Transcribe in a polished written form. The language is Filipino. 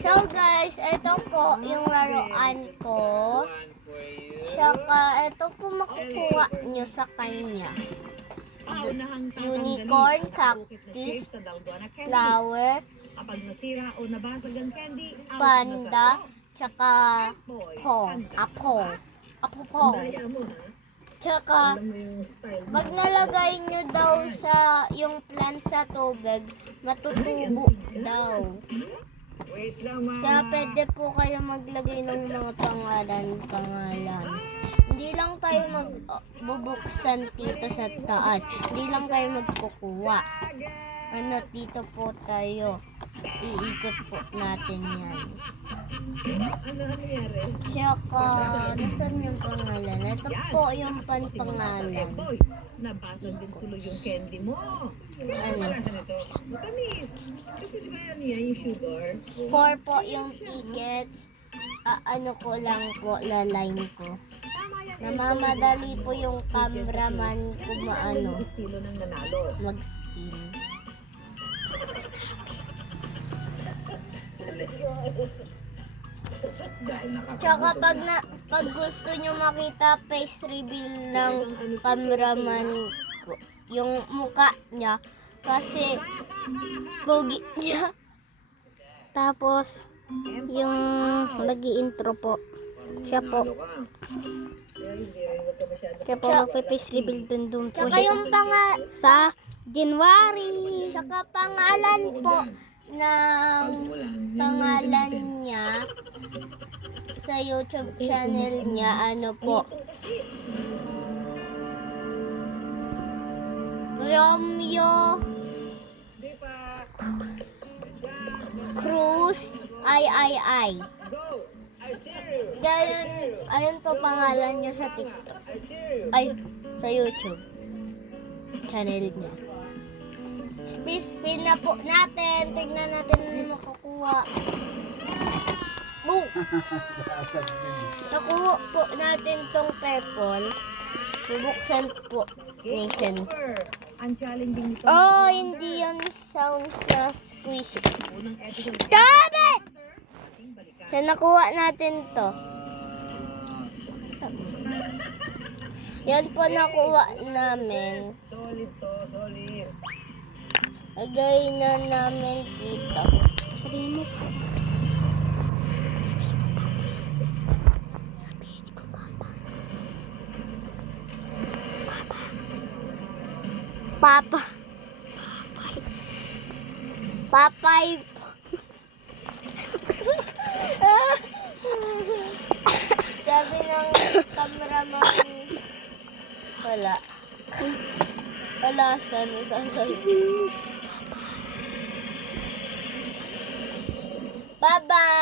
So guys, ito po yung laruan ko. Saka ito po makukuha nyo sa kanya. Unicorn, cactus, flower, panda, tsaka apo. Tsaka, pag nalagay nyo daw sa yung plant sa tubig, matutubo daw. Kaya pwede po kayo maglagay ng mga pangalan. Hindi lang tayo magbubuksan dito sa taas. Hindi lang tayo magkukuha. Dito po tayo. Iikot po natin yan. Tsaka, nasaan yung pangalan? Ito po yung pangalan. Nabasag din tuloy yung candy mo. Ano? Matamis. Kasi di ba yan yung sugar? 4 po yung tickets. Ano ko lang po, laline ko. Namamadali po yung cameraman ko Estilo ng nanalo. mag-spin. Tsaka pag gusto nyo makita face reveal ng cameraman ko, yung mukha niya, kasi pogi niya. Tapos, yung nag-i-intro po. Siya po. Kaya po mag-face reveal dun po Tsaka siya yung sa January. tsaka pangalan po ng pangalan niya sa YouTube channel niya, ano po, Romeo Cruz I. Ganun, ayun po pangalan niya sa TikTok. Ay, sa YouTube channel niya. Spin na po natin. Tignan natin ano makukuha. Nakuha po natin tong purple. Bubuksan po. Mason. Ang challenging nito. Oh, hindi yun sounds na squishy. Unang episode. Stop it! So, nakuha natin to. Yan po nakuha namin. Solid to, solid. Lagay na namin dito. Sabihin mo po. Papa. Papay. Sabi ng cameraman, wala. Wala siya. Bye-bye.